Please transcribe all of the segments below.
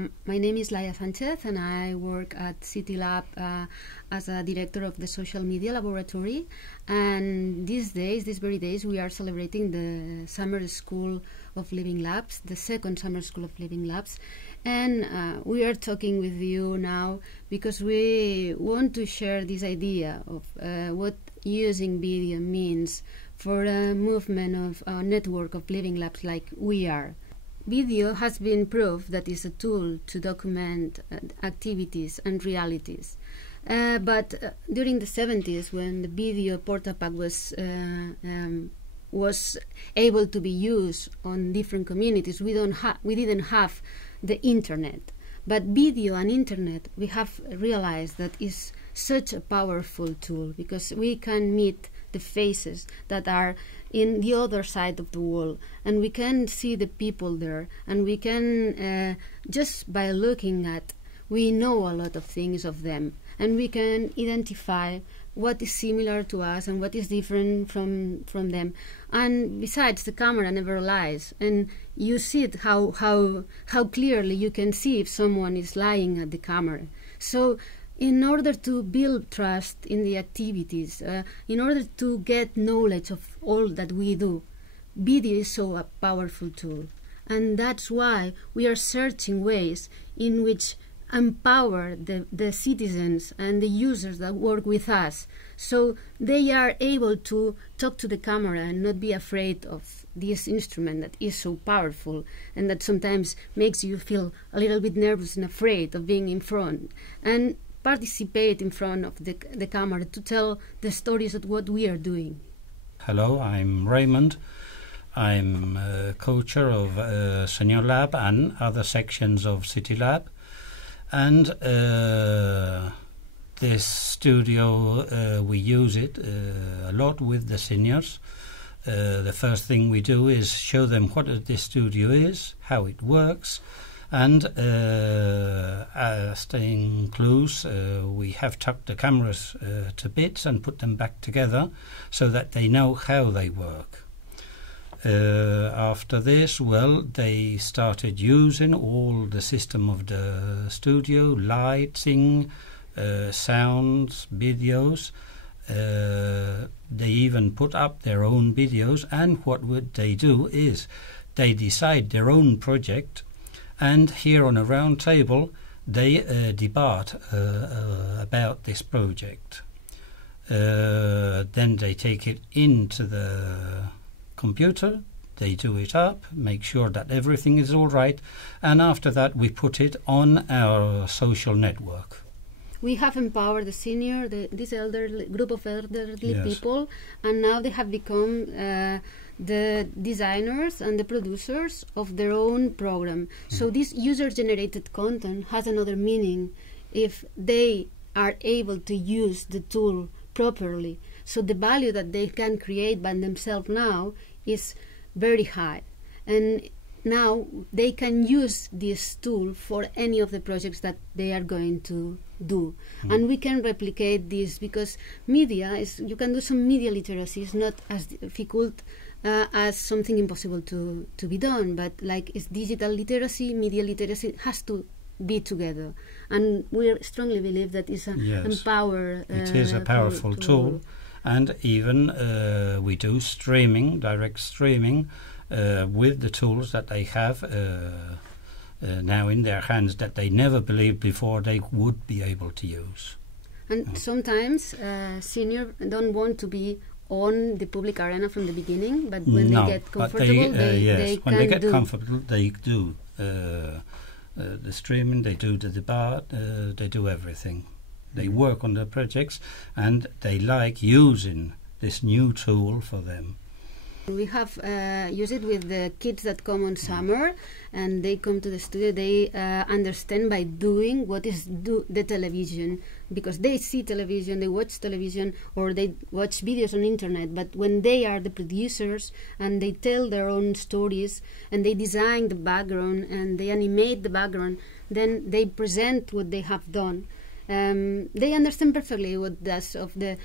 My name is Laia Sanchez and I work at Citilab as a director of the social media laboratory. And these very days, we are celebrating the Summer School of Living Labs, the second Summer School of Living Labs. And we are talking with you now because we want to share this idea of what using video means for a movement of a network of living labs like we are. Video has been proved that is a tool to document activities and realities. But during the 70s, when the video portapack was able to be used on different communities, we didn't have the internet. But video and internet, we have realized that is such a powerful tool because we can meet the faces that are in the other side of the wall, and we can see the people there, and we can just by looking at, we know a lot of things of them, and we can identify what is similar to us and what is different from them. And besides, the camera never lies, and you see it how clearly you can see if someone is lying at the camera. So in order to build trust in the activities, in order to get knowledge of all that we do, video is so a powerful tool. And that's why we are searching ways in which empower the citizens and the users that work with us, so they are able to talk to the camera and not be afraid of this instrument that is so powerful and that sometimes makes you feel a little bit nervous and afraid of being in front, and participate in front of the camera to tell the stories of what we are doing. Hello, I'm Raymond. I'm co-chair of Citilab and other sections of Citilab. And this studio, we use it a lot with the seniors. The first thing we do is show them what this studio is, how it works, and staying close, we have tucked the cameras to bits and put them back together so that they know how they work. After this, well, they started using all the system of the studio, lighting, sounds, videos. They even put up their own videos, and what would they do is they decide their own project, and here on a round table they debate about this project. Then they take it into the computer, they do it up, make sure that everything is all right, and after that we put it on our social network. We have empowered the senior, this elderly group of elderly Yes. people, and now they have become the designers and the producers of their own program. So this user-generated content has another meaning if they are able to use the tool properly. So the value that they can create by themselves now is very high. And now they can use this tool for any of the projects that they are going to do. And we can replicate this because media is, you can do some media literacy. It's not as difficult as something impossible to be done, but like it's digital literacy, media literacy has to be together. And we strongly believe that it's an empower. It is a powerful tool. And even we do streaming, direct streaming, with the tools that they have now in their hands that they never believed before they would be able to use. And sometimes seniors don't want to be on the public arena from the beginning, but when they get comfortable, they get comfortable, they do the streaming, they do the debate, they do everything. They work on the projects and they like using this new tool for them. We have used it with the kids that come on summer and they come to the studio. They understand by doing what is the television, because they see television, they watch television, or they watch videos on internet. But when they are the producers and they tell their own stories and they design the background and they animate the background, then they present what they have done. They understand perfectly what does of the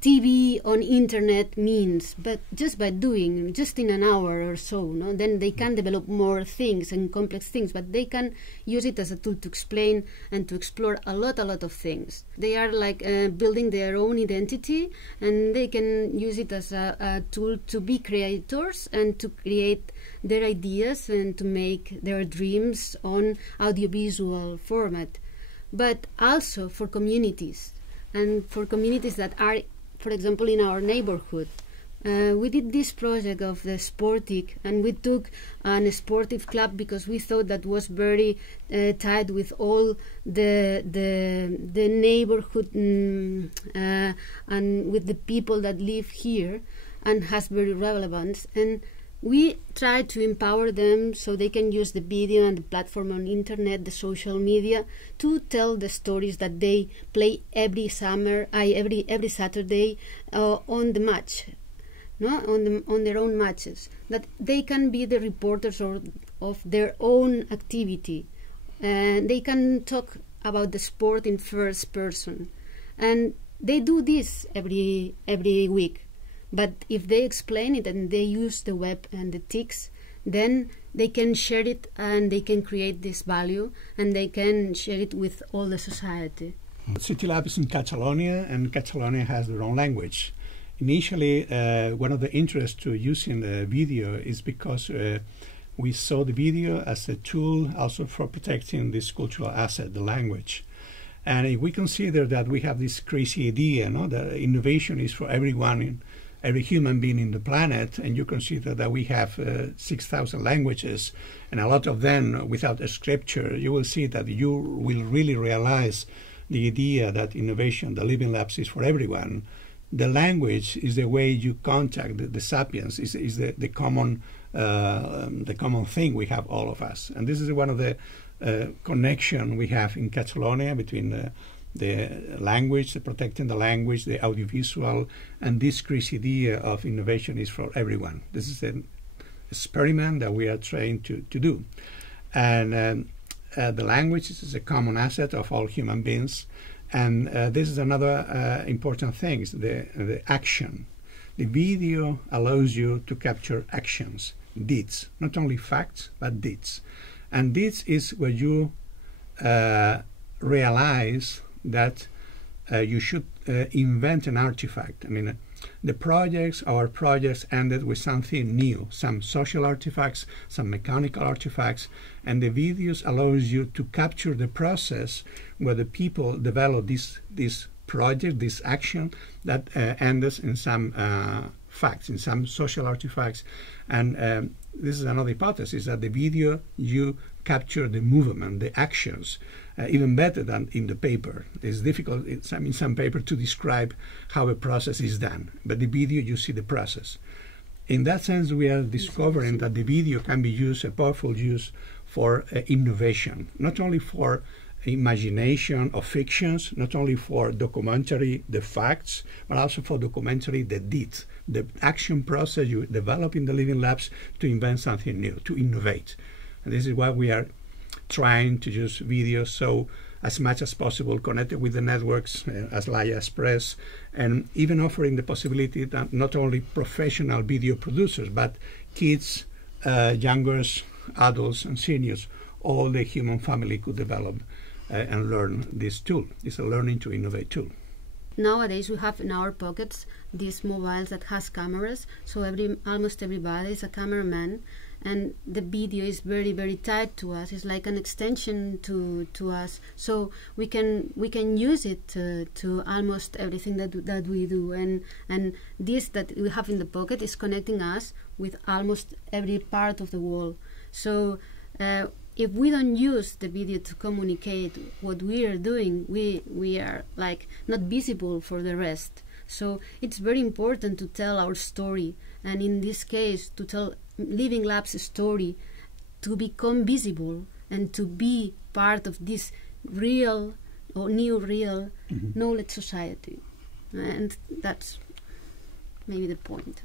TV on internet means, but just by doing, just in an hour or so, no? Then they can develop more things and complex things, but they can use it as a tool to explain and to explore a lot of things. They are like building their own identity, and they can use it as a tool to be creators and to create their ideas and to make their dreams on audiovisual format. But also for communities, and for communities that are, for example, in our neighborhood. We did this project of the Sportic, and we took an sportive club because we thought that was very tied with all the neighborhood and with the people that live here, and has very relevance. And we try to empower them so they can use the video and the platform on internet, the social media, to tell the stories that they play every Saturday on the match, no, on their own matches. That they can be the reporters of their own activity, and they can talk about the sport in first person, and they do this every week. But if they explain it and they use the web and the TICs, then they can share it and they can create this value and they can share it with all the society. Citilab is in Catalonia, and Catalonia has their own language. Initially, one of the interests to using the video is because we saw the video as a tool also for protecting this cultural asset, the language. And if we consider that we have this crazy idea, no, that innovation is for everyone, every human being in the planet, and you consider that we have 6,000 languages, and a lot of them without a scripture, you will see that you will really realize the idea that innovation, the Living Labs, is for everyone. The language is the way you contact the sapiens, is the common thing we have, all of us. And this is one of the connection we have in Catalonia between the language, the protecting the language, the audiovisual, and this crazy idea of innovation is for everyone. This is an experiment that we are trying to do. And the language is a common asset of all human beings. And this is another important thing, is the action. The video allows you to capture actions, deeds, not only facts, but deeds. And deeds is where you realize that you should invent an artifact. I mean, our projects ended with something new, some social artifacts, some mechanical artifacts, and the videos allows you to capture the process where the people develop this project, this action that ends in some facts, in some social artifacts. And this is another hypothesis, that the video, you capture the movement, the actions, even better than in the paper. It's difficult in some paper to describe how a process is done, but the video, you see the process. In that sense, we are discovering that the video can be used, a powerful use for innovation, not only for imagination of fictions, not only for documentary, the facts, but also for documentary, the deeds, the action process you develop in the Living Labs to invent something new, to innovate. And this is why we are trying to use video so as much as possible connected with the networks as IILLSS, and even offering the possibility that not only professional video producers, but kids, youngers, adults, and seniors, all the human family could develop and learn this tool. It's a learning to innovate tool. Nowadays we have in our pockets these mobiles that has cameras, so almost everybody is a cameraman, and the video is very tied to us. It's like an extension to us, so we can use it to almost everything that we do, and this that we have in the pocket is connecting us with almost every part of the world. So if we don't use the video to communicate what we are doing, we are like not visible for the rest. So it's very important to tell our story, and in this case to tell Living Labs' story, to become visible and to be part of this real or new real knowledge society. And that's maybe the point.